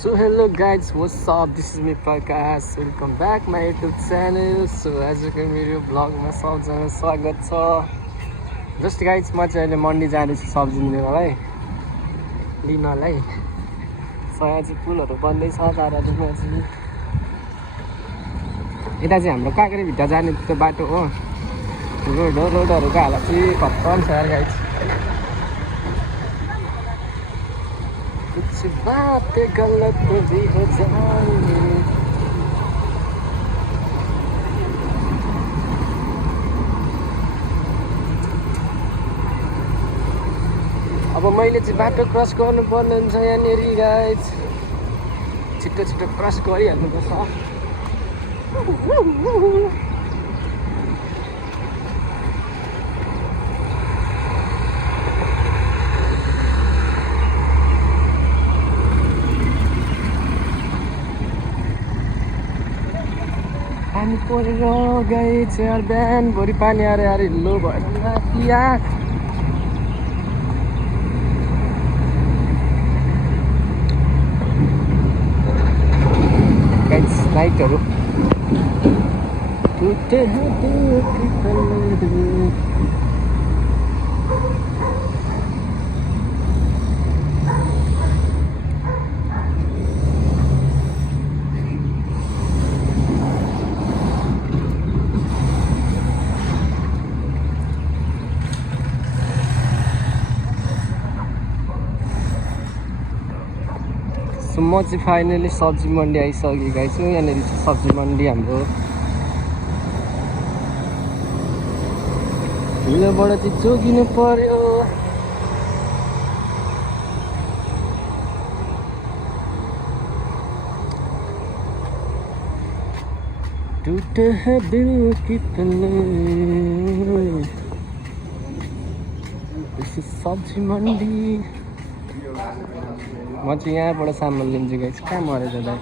So hello guys, what's up? This is me Prakash. Welcome back my YouTube channel. So आजको मेरो ब्लगमा सबैजना स्वागत छ। जस्ट गाइज म चाहिँ अहिले मन्डी जाँदैछु सब्जी लिनलाई। सो यहाँ चाहिँ पुलहरू बन्दैछ ताराजुमा चाहिँ। यता चाहिँ हाम्रो काँक्रे भिट्टा जाने त्यो बाटो हो। रोडहरूको हालत चाहिँ खत्तम छ यार गाइज। कुछ बातें गलत भी हो जाएंगी। अब मैले चाहिँ बाटो क्रस गर्नुपर्ने हुन्छ यहाँनिर गाइज। छिटो छिटो क्रस गरिहाल्नुपर्छ। पानी परेर गाइज यार, बिहानभरि पानी आएर यार हिल्लो भएर माथि यार। गाइज लाइटहरू म चाहिँ फाइनली सब्जी मन्डी आइसकेँ छु। यहाँनिर चाहिँ सब्जी मन्डी हाम्रो हिलोबाट चाहिँ जोगिनु पर्यो। टुटे है दिल कितने। सब्जी मन्डी म चाहिँ यहाँबाट सामान लिन्छु गाइस। कहाँ मरेछ दाइ?